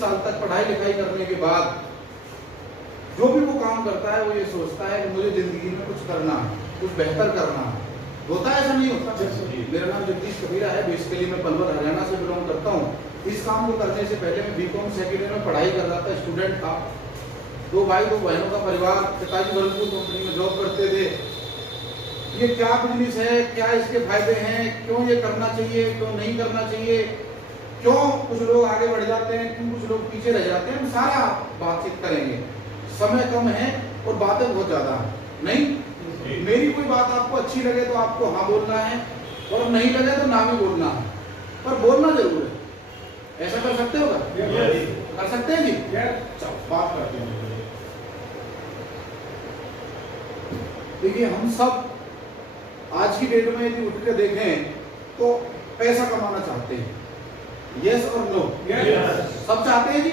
साल तक पढ़ाई लिखाई करने के बाद जो भी वो काम करता है वो ये सोचता है कि मुझे जिंदगी में कुछ करना है, कुछ बेहतर करना है। होता है ऐसा नहीं होता? मेरा नाम जगदीश कबीरा है, बेसिकली मैं पलवल हरियाणा से बिलोंग करता हूँ। इस काम को करने से पहले मैं बीकॉम सेकेंड ईयर में पढ़ाई कर रहा था, स्टूडेंट था। 2 भाई 2 बहनों का परिवार, पिताजी वर्लपूल कंपनी में जॉब करते थे। ये क्या बिजनेस है, क्या इसके फायदे हैं, क्यों ये करना चाहिए, क्यों नहीं करना चाहिए, क्यों कुछ लोग आगे बढ़ जाते हैं, क्यों कुछ लोग पीछे रह जाते हैं, हम सारा बातचीत करेंगे। समय कम है और बातें बहुत ज्यादा है। नहीं, मेरी कोई बात आपको अच्छी लगे तो आपको हाँ बोलना है, और नहीं लगे तो ना भी बोलना है, पर बोलना जरूर है। ऐसा कर सकते हो? कर सकते हैं जी? चलो बात करते हैं। देखिए, हम सब आज की डेट में यदि उठ के देखें तो पैसा कमाना चाहते हैं। यस और नो? सब चाहते हैं जी।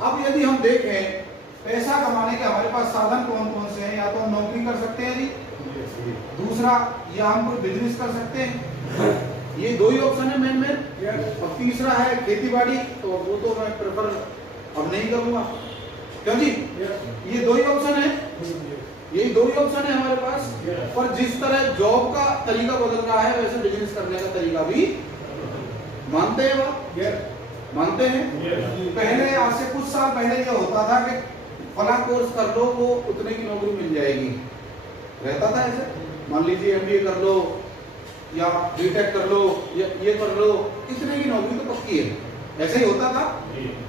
अब यदि हम देखें पैसा कमाने के हमारे पास साधन कौन कौन से हैं? या तो हम नौकरी कर सकते हैं जी, दूसरा या हम कोई बिजनेस कर सकते हैं, ये 2 ही ऑप्शन है मेन। और तीसरा है खेती बाड़ी, तो वो तो मैं प्रेफर अब नहीं करूंगा। क्यों जी? ये 2 ही ऑप्शन है, यही 2 ही ऑप्शन है हमारे पास। पर जिस तरह जॉब का तरीका बदल रहा है वैसे बिजनेस करने का तरीका भी, मानते हैं बात? मानते हैं? पहले, आज से कुछ साल पहले ये होता था कि फला कोर्स कर लो वो उतने की नौकरी मिल जाएगी, रहता था ऐसे। मान लीजिए एमबीए कर लो या बीटेक कर लो या ये कर लो, इतने की नौकरी तो पक्की है, ऐसे ही होता था।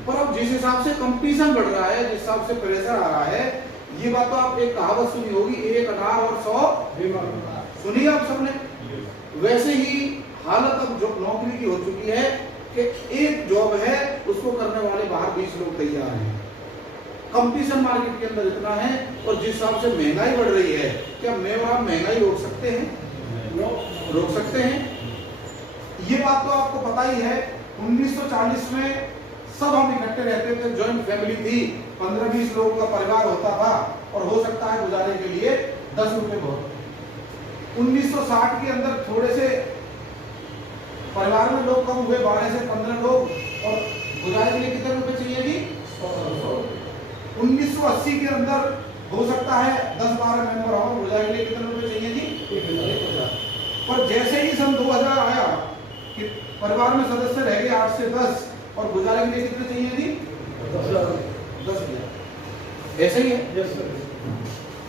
पर अब जिस हिसाब से कंपटीशन बढ़ रहा है, जिस हिसाब से प्रेशर आ रहा है, ये बात तो आप एक कहावत सुनी होगी, 1 अनार और 100 सुनी आप सबने। वैसे ही हालत अब जो नौकरी की हो चुकी है कि एक जॉब है उसको करने वाले बाहर 20 लोग तैयार हैं। कंपटीशन मार्केट के अंदर इतना है, और जिस हिसाब से महंगाई बढ़ रही है, क्या मैं और आप महंगाई रोक सकते हैं? रोक सकते हैं? ये बात तो आपको पता ही है। 1940 में सब हम इकट्ठे रहते थे, जॉइंट फैमिली थी, 15-20 लोगों का परिवार होता था, और हो सकता है गुजारे के लिए 10 रुपए बहुत। 1960 के अंदर थोड़े से परिवार में लोग कम हुए, 12 से 15 लोग, और गुजारे के लिए कितने रुपए चाहिए जी? 100। 1980 के अंदर हो सकता है 10-12 मेंबर हो, गुजारे के लिए कितने रुपए चाहिए जी? 1000। पर जैसे ही सन 2000 आया कि परिवार में सदस्य रह गए 8 से 10, और गुजारे के लिए कितने चाहिए जी? 10,000। ऐसे ही है।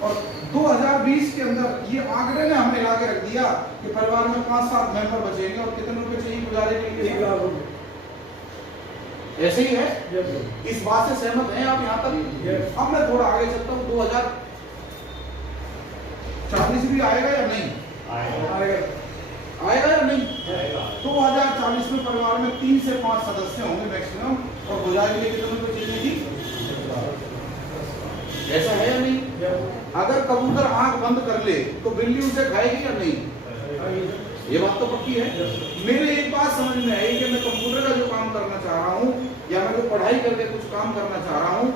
और 2020 के अंदर ये आंकड़े ने हमें ला के रख दिया कि परिवार में 5-7 मेंबर बचेंगे, और कितने रुपए चाहिए गुजारे के लिए? 1 लाख रुपए। ऐसे ही है। इस बात से सहमत हैं आप यहाँ तक? अब मैं थोड़ा आगे चलता हूँ। 2040 भी आएगा या नहीं? आएगा या नहीं? 2040 में परिवार में 3 से 5 सदस्य होंगे मैक्सिमम, और गुजारे के लिए कितने रुपए चाहिए जी? ऐसा है या नहीं? अगर कबूतर आंख बंद कर ले तो बिल्ली उसे खाएगी या नहीं? ये बात तो पक्की है। मेरे एक बात समझ में आई कि मैं कंप्यूटर का जो काम करना चाह रहा हूँ, या मैं जो पढ़ाई करके कुछ काम करना चाह रहा हूँ,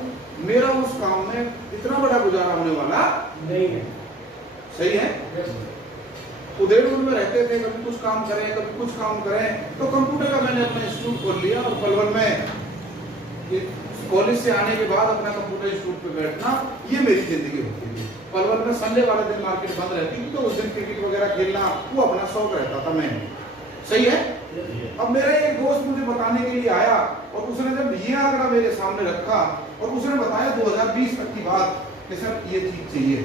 मेरा उस काम में इतना बड़ा गुजारा होने वाला नहीं है। सही है? उदयपुर में रहते थे, कभी कुछ काम करें कभी कुछ काम करें, तो कंप्यूटर का मैंने अपना इंस्टीट्यूट खोल लिया, और पलवल में कॉलेज से आने के बाद अपना कंप्यूटर इंस्टीट्यूट पे बैठना, ये मेरी जिंदगी होती थी। पलवल में संडे वाले दिन मार्केट बंद रहती थी, तो उस दिन क्रिकेट वगैरह खेलना वो अपना शौक रहता था। मैं सही है। अब मेरा एक दोस्त मुझे बताने के लिए आया, और उसने जब ये आंकड़ा मेरे सामने रखा, और उसने बताया 2020 तक की बात कि सर ये चीज चाहिए।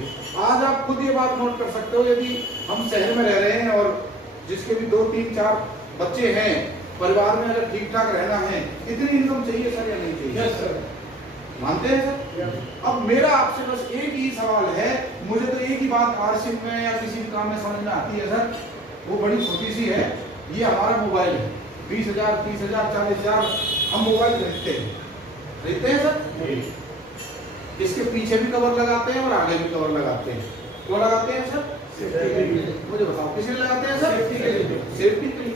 आज आप खुद ये बात नोट कर सकते हो, यदि हम शहर में रह रहे हैं और जिसके भी 2, 3, 4 बच्चे हैं, परिवार में अगर ठीक ठाक रहना है, इतनी इनकम चाहिए सर या नहीं चाहिए? Yes sir. मानते हैं सर? अब मेरा आपसे बस एक ही सवाल है, मुझे तो एक ही बात आरसीएम में या किसी भी काम में समझ में आती है सर, वो बड़ी छोटी सी है। ये हमारा मोबाइल है, 20,000, 30,000, 40,000 हम मोबाइल खरीदते हैं सर। इसके पीछे भी कवर लगाते हैं और आगे भी कवर लगाते हैं। क्यों लगाते हैं सर? मुझे बताओ, किस लिए लगाते हैं सर? सेफ्टी के लिए।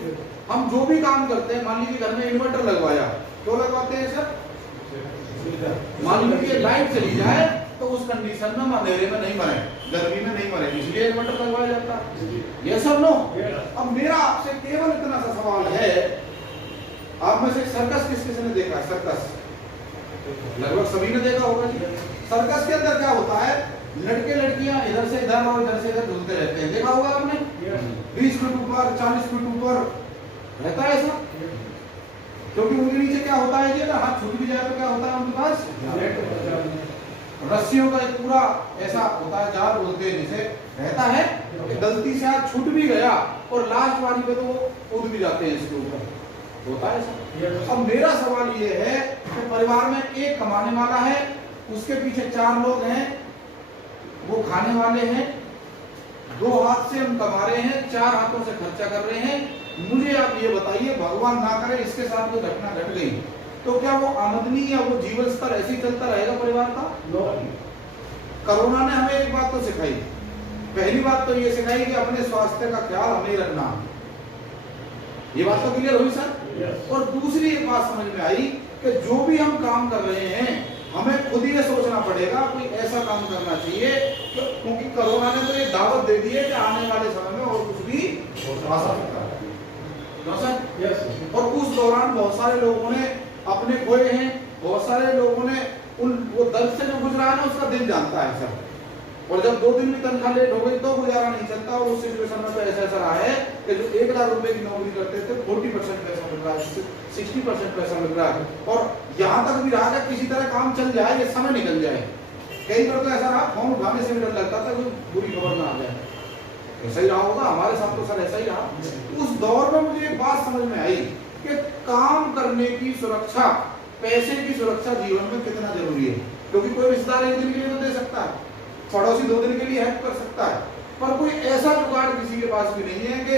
हम जो भी काम करते हैं, मान लीजिए घर में इन्वर्टर लगवाया, क्यों लगवाते हैं सर? मान लीजिए लाइट चली जाए तो उस कंडीशन में हम अंधेरे में नहीं मरे, गर्मी में नहीं मरे, इसलिए इन्वर्टर लगवाया जाता है। ये सब नो। अब मेरा आपसे केवल इतना सा सवाल है, आप में से सर्कस किस किसने देखा है? सर्कस लगभग सभी ने देखा होगा जी। सर्कस के अंदर क्या होता है, लड़के लड़कियां इधर से इधर और इधर से इधर झूलते रहते हैं, देखा होगा आपने। 20 फीट ऊपर 40 फीट ऊपर रहता है ऐसा, क्योंकि उनके नीचे क्या होता है जी, अगर हाथ छूट भी जाए तो क्या होता है उनके पास रस्सियों का एक पूरा ऐसा होता है, जाल बोलते हैं जिसे, रहता है कि गलती से हाथ छूट भी गया और लास्ट वाली पे तो वो कूद भी जाते हैं इसके ऊपर, होता है ऐसा। अब मेरा सवाल ये है कि परिवार में एक कमाने वाला है, उसके पीछे 4 लोग हैं, वो खाने वाले हैं, 2 हाथ से हम कमा रहे हैं, 4 हाथों से खर्चा कर रहे हैं। मुझे आप ये बताइए, भगवान ना करे इसके साथ कोई घटना घट गई तो क्या वो आमदनी या वो जीवन स्तर ऐसे ही चलता रहेगा परिवार का? कोरोना ने हमें एक बात तो सिखाई, पहली बात तो ये सिखाई कि अपने स्वास्थ्य का ख्याल हमें रखना, ये बात तो क्लियर हुई सर। और दूसरी एक बात समझ में आई कि जो भी हम काम कर रहे हैं हमें खुद ही सोचना पड़ेगा, कोई ऐसा काम करना चाहिए, क्योंकि कोरोना ने तो ये दावत दे दी है कि आने वाले समय में और कुछ भी आ सकता है। और उस दौरान बहुत सारे लोगों ने अपने खोए हैं, बहुत सारे लोगों ने वो दर्द से जो गुजरा है ना उसका दिन जानता है सर। और जब 2 दिन भी तनख्वाह लेट हो गई तो गुजारा नहीं चलता, और उस सिचुएशन में तो ऐसा रहा है कि जो 1 लाख रुपए की नौकरी करते थे 40% पैसा मिल रहा है, 60% पैसा मिल रहा है, और यहाँ तक भी रहा है किसी तरह काम चल जाए, ये समय निकल जाए। कई बार तो ऐसा रहा फोन उठाने से भी डर लगता था कोई बुरी खबर ना आ जाए, ऐसा ही रहा होगा हमारे साथ तो सर, ऐसा ही रहा। उस दौर में मुझे एक बात समझ में आई कि काम करने की सुरक्षा, पैसे की सुरक्षा जीवन में कितना जरूरी है, क्योंकि कोई रिश्तेदार 1 दिन के लिए तो दे सकता है, पड़ोसी 2 दिन के लिए हेल्प कर सकता है, पर कोई ऐसा जुगाड़ किसी के पास भी नहीं है कि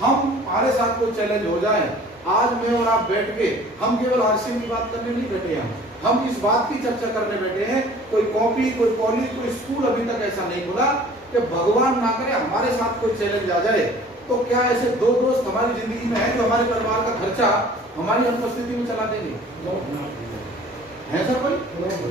हमारे साथ कोई चैलेंज हो जाए। आज मैं और आप बैठ के हम केवल आरसीएम की बात करने नहीं बैठे हैं, हम इस बात की चर्चा करने बैठे हैं। कोई कॉपी, कोई कॉलेज, कोई स्कूल अभी तक ऐसा नहीं खुला कि भगवान ना करे हमारे साथ कोई चैलेंज आ जाए तो क्या ऐसे 2 दोस्त हमारी जिंदगी में है जो हमारे परिवार का खर्चा हमारी अनुपस्थिति में चला देंगे? है सर कोई?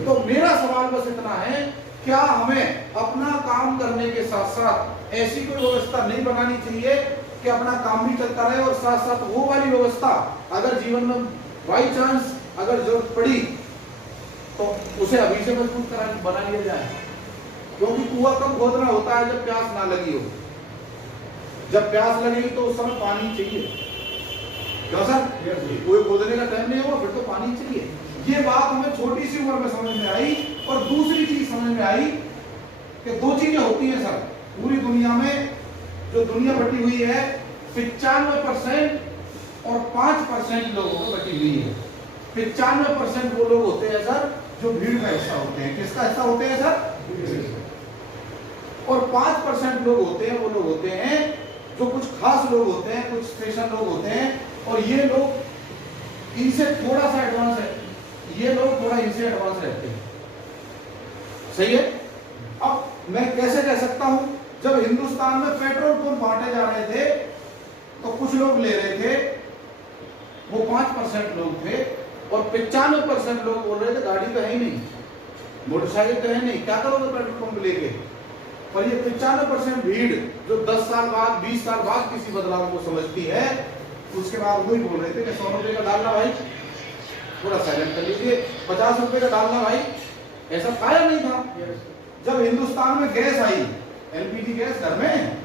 तो मेरा सवाल बस इतना है, क्या हमें अपना काम करने के साथ साथ ऐसी कोई व्यवस्था नहीं बनानी चाहिए कि अपना काम भी चलता रहे और साथ साथ वो वाली व्यवस्था अगर जीवन में बाई चांस अगर जरूरत पड़ी तो उसे अभी से मजबूत बना लिया जाए, क्योंकि कुआं कब खोदना होता है? जब प्यास ना लगी हो। जब प्यास लगी तो उस समय पानी चाहिए, क्यों सर? कोई खोदने का टाइम नहीं होगा फिर तो पानी चाहिए। ये बात हमें छोटी सी उम्र में समझ में आई। और दूसरी चीज समझ में आई कि 2 चीजें होती हैं सर पूरी दुनिया में, जो दुनिया बटी हुई है 95% और 5% लोगों को बटी हुई है। 95% वो लोग होते हैं सर जो भीड़ का हिस्सा होते हैं। किसका हिस्सा होते हैं सर? और 5% लोग होते हैं, वो लोग होते हैं जो कुछ खास लोग होते हैं, कुछ स्पेशल लोग होते हैं, और ये लोग इनसे थोड़ा सा एडवांस है, ये लोग थोड़ा इनसे एडवांस रहते हैं। सही है? अब मैं कैसे कह सकता हूं, जब हिंदुस्तान में पेट्रोल पंप बांटे जा रहे थे तो कुछ लोग ले रहे थे, वो 5% लोग थे, और 95% लोग बोल रहे थे गाड़ी तो है ही नहीं, मोटरसाइकिल तो है नहीं, क्या करोगे पेट्रोल पंप लेके? और ये 95% भीड़ जो 10 साल बाद 20 साल बाद किसी बदलाव को समझती है, उसके बाद वही बोल रहे थे कि 100 रुपए का डालना भाई, थोड़ा साइलेंट कर लीजिए, 50 रुपए का डालना भाई, ऐसा पाया नहीं था। जब हिंदुस्तान में गैस आई, एलपीजी गैस घर में,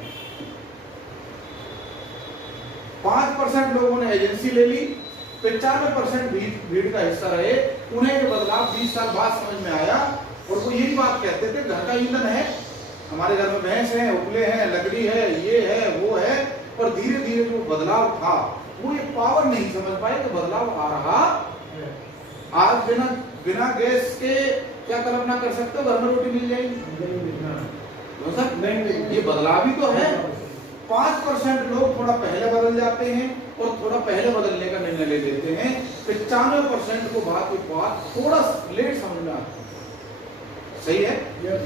5% लोगों ने एजेंसी ले ली, 95% भीड़ का हिस्सा रहे। उन्हें ये बदलाव 20 साल बाद समझ में आया, और वो यही बात कहते थे घर का ईंधन है, हमारे घर में भैंस है, उपले हैं, लकड़ी है, ये है, वो है। पर धीरे धीरे जो बदलाव था वो ये पावर नहीं समझ पाए कि बदलाव आ रहा। आज बिना गैस के क्या कल्पना कर सकते हो? घर में रोटी मिल जाएगी? नहीं, ये बदलाव ही तो है। 5% लोग थोड़ा पहले बदल जाते हैं और थोड़ा पहले बदलने का निर्णय ले लेते हैं। 95% को बात थोड़ा लेट समझ में आती है। सही है?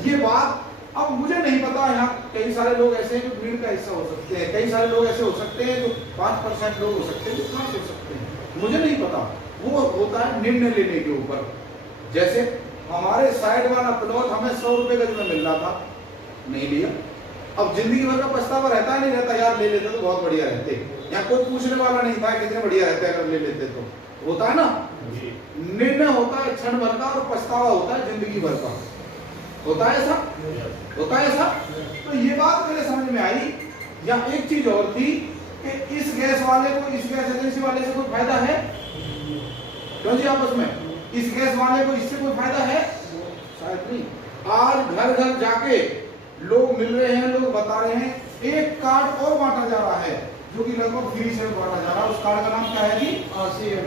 ये बात अब मुझे नहीं पता, यहाँ कई सारे लोग ऐसे हैं जो भीड़ का हिस्सा हो सकते हैं, कई सारे लोग ऐसे हो सकते हैं जो 5% लोग हो सकते हैं जो खास हो सकते हैं, मुझे नहीं पता। वो होता है निर्णय लेने के ऊपर। जैसे हमारे साइड वाला प्लॉट हमें 100 रुपए का जो मिल रहा था, नहीं लिया, अब जिंदगी भर का पछतावा रहता है नहीं रहता, यार ले लेते तो बहुत बढ़िया रहते, यहाँ कोई पूछने वाला नहीं था कितने बढ़िया रहते अगर ले लेते तो, होता है ना। निर्णय होता है क्षण भर का और पछतावा होता है जिंदगी भर का, होता है ऐसा, होता है ऐसा। तो ये बात मेरे समझ में आई। या एक चीज और थी कि इस गैस वाले को इस गैस एजेंसी वाले से कोई फायदा है क्यों जी आपस में, इस गैस वाले को इससे कोई फायदा है शायद नहीं। आज घर घर जाके लोग मिल रहे हैं, लोग बता रहे हैं, एक कार्ड और बांटा जा रहा है जो कि लगभग फ्री से बांटा जा रहा है। उस कार्ड का नाम क्या है जी? RCM।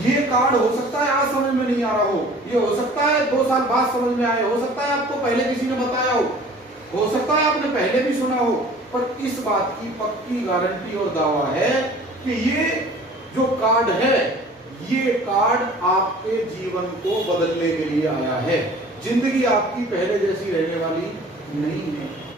ये कार्ड हो सकता है आज समझ में नहीं आ रहा हो, ये हो सकता है 2 साल बाद समझ में आए, हो सकता है आपको पहले किसी ने बताया हो सकता है आपने पहले भी सुना हो, पर इस बात की पक्की गारंटी और दावा है कि ये जो कार्ड है, ये कार्ड आपके जीवन को बदलने के लिए आया है। जिंदगी आपकी पहले जैसी रहने वाली नहीं है।